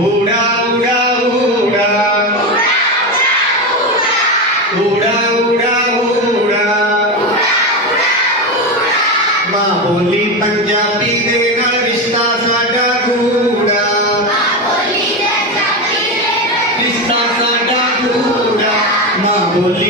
ఊడా ఊడా ఊడా ఊడా ఊడా ఊడా మా బోలి పంజాబీ దేనా రిష్తా సాడా గూడా మా బోలి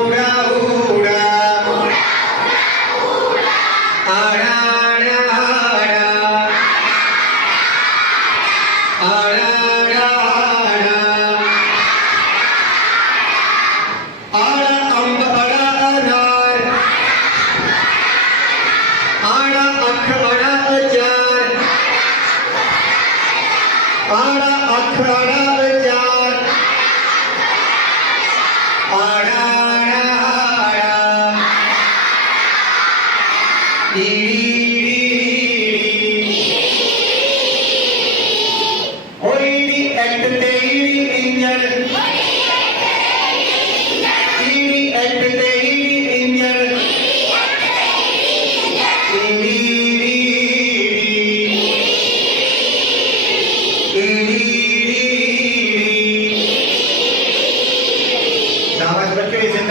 ആട അക്ഷര വിചാർ ആടാണ ആടാ Thank you. बच्चों इसी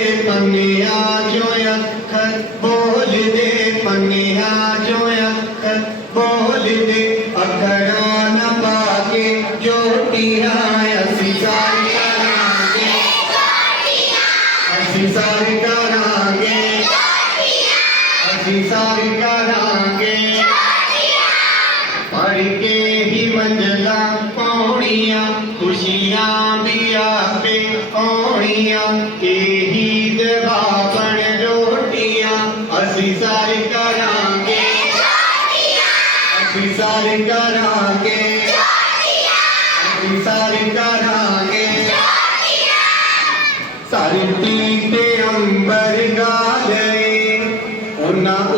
ਅਸੀਂ ਸਾਰੇ ਕਰਾਂਗੇ ਅਸੀਂ ਸਾਰੇ ਕਰਾਂਗੇ ਪੜ ਕੇ ਹੀ ਮੰਜ਼ਲਾਂ ਪਾਉਣੀਆਂ ਖੁਸ਼ੀਆਂ ਵੀ ਆਪੇ ਆਉਣੀਆਂ ਇਹੀ ਜਵਾਬਣ ਰੋਟੀਆਂ ਅਸੀਂ ਸਾਰੇ ਕਰਾਂਗੇ ਅਸੀਂ ਸਾਰੇ ਕਰਾਂਗੇ ਅਸੀਂ ਸਾਰੇ ਕਰਾਂਗੇ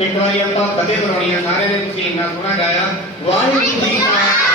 ਇੱਕ ਵਾਰੀ ਆਪਾਂ ਕਦੇ ਬਣਾਉਣੀ ਆ ਸਾਰੇ ਨੇ ਤੁਸੀਂ ਇੰਨਾ ਸੋਹਣਾ ਗਾਇਆ ਵਾਹਿਗੁਰੂ ਜੀ ਕਾ